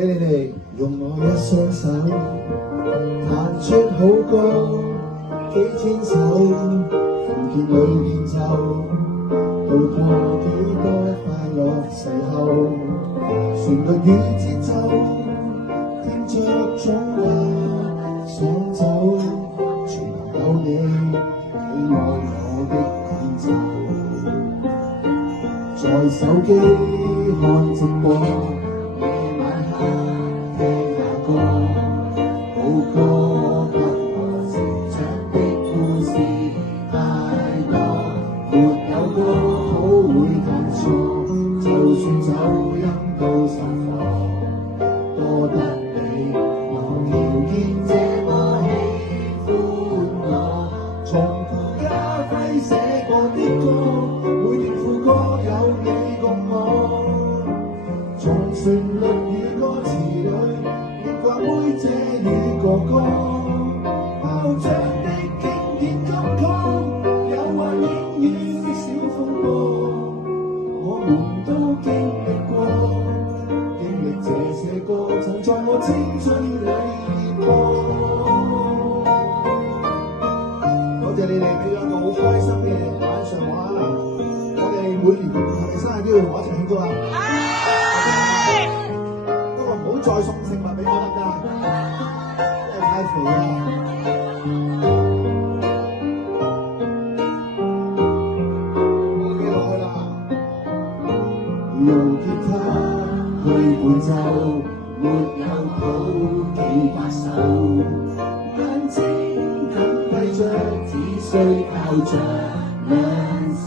俾你哋用我一雙手彈出好歌，幾千首琴鍵裏練奏，度過幾多快樂時候，旋律與節奏，聽着總也想走，全有你喜愛我的演奏，在手機看直播，夜晚黑聽下歌，好歌給我成長的故事太多，沒有歌好會彈錯，就算走音都實火，多得你無條件這麼喜歡我，從顧嘉輝寫過的歌，每段副歌有你共我，從旋律與歌詞裏念掛妹姐與哥哥，爆漲的經典金曲，有幻影與小風波，我們都經歷過，經歷這些歌曾在我青春裏熱播。多謝你哋俾咗一個好開心嘅晚上哇！我哋每年係咪生日都要同我一齊慶祝啊？不過唔好再送食物俾我得㗎，因為太肥啦。OK 落去啦，用吉他去伴奏，沒有譜幾百首，眼睛緊閉着，只需靠着兩手。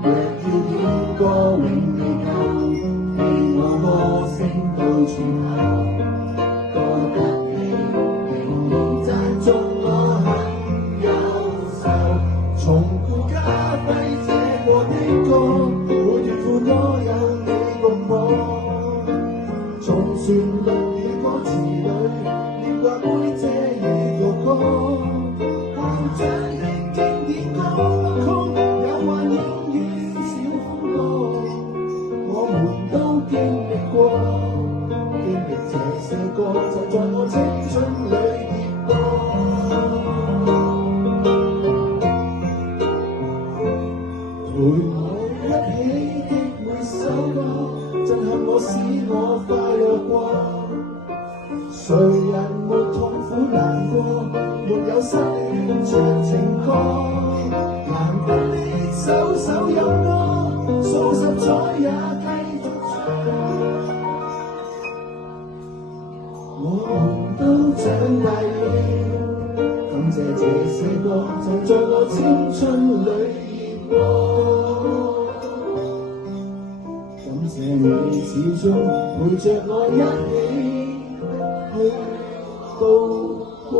若要點歌永未夠，希望歌聲到處頭，多得你仍然讚頌我很優秀。從顧嘉輝寫過的歌，每段副歌有你共我，從旋律與歌詞裏念掛妹姐與哥哥，爆漲的經典歌曲，有幻影與小風波，我們都經歷過，經歷這些歌就在我青春裏熱播。陪我一起的每首歌，震撼我使我快樂過。誰人沒痛苦難過，沒有失戀唱情歌，難得你首首有歌，數十載也繼續唱。我們都長大了，感謝這些歌就在我青春裏熱播，感謝你始終陪着我一起去度過。